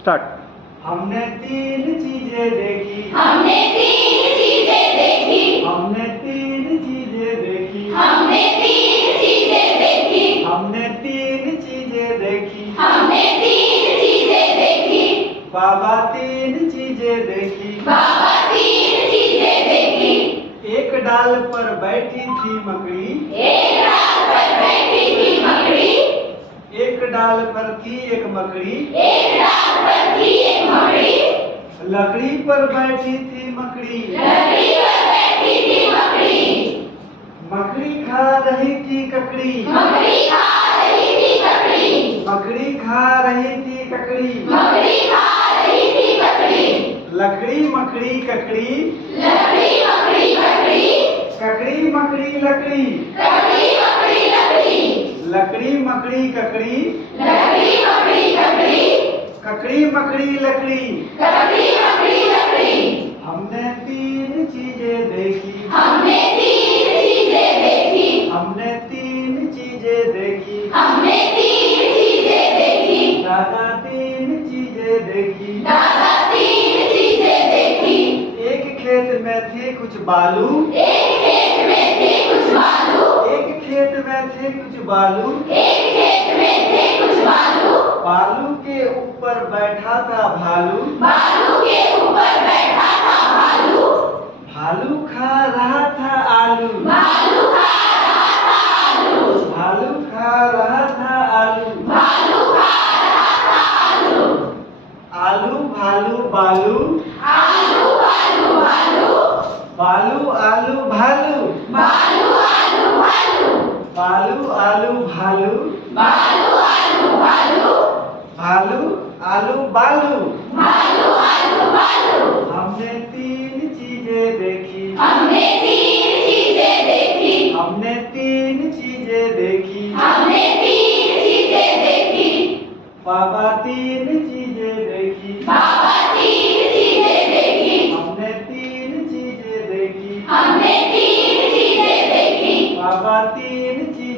Start. हमने तीन चीजें देखी, हमने तीन चीजें देखी, हमने तीन चीजें देखी, हमने तीन चीजें देखी, हमने तीन चीजें देखी, हमने तीन चीजें देखी, बाबा तीन चीजें देखी। बाबा तीन चीजें देखी। एक डाल पर बैठी थी मकड़ी, एक डाल पर बैठी थी मकड़ी, एक डाल पर थी एक मकड़ी, एक डाल पर थी एक मकड़ी, लकड़ी पर बैठी थी मकड़ी, लकड़ी पर बैठी थी मकड़ी, मकड़ी खा रही थी ककड़ी, मकड़ी खा रही थी ककड़ी, मकड़ी खा रही थी ककड़ी, मकड़ी खा रही थी ककड़ी, लकड़ी मकड़ी ककड़ी, लकड़ी मकड़ी ककड़ी, ककड़ी मकड़ी लकड़ी, ककड़ी मकड़ी लकड़ी, लकड़ी मकड़ी ककड़ी, लकड़ी मकड़ी ककड़ी, ककड़ी मकड़ी लकड़ी। ककड़ी मकड़ी लकड़ी। हमने तीन चीजें देखी, हमने तीन चीजें देखी, हमने तीन चीजें देखी, हमने तीन चीजें देखी, दादा तीन चीजें देखी। दादा तीन चीजें देखी। एक खेत में थे कुछ बालू, एक खेत में थे कुछ बालू, एक खेत में थे कुछ बालू, एक खेत में थे कुछ बालू, बालू के ऊपर बैठा था भालू, बालू के ऊपर बैठा था भालू, भालू खा रहा था आलू, भालू खा रहा था आलू, भालू खा रहा था आलू, भालू खा रहा था आलू, आलू भालू बालू, आलू भालू भालू, बालू आलू भालू, बालू आलू भालू, बालू आलू भालू, बालू आलू भालू, भालू आलू बालू। भालू आलू भालू। हमने तीन चीजें देखी, हमने तीन चीजें देखी, हमने तीन चीजें देखी, हमने तीन चीजें देखी, बाबा तीन चीजें देखी, बाबा तीन चीजें देखी, हमने तीन चीजें देखी, हमने तीन चीजें देखी, बाबा तीन चीजें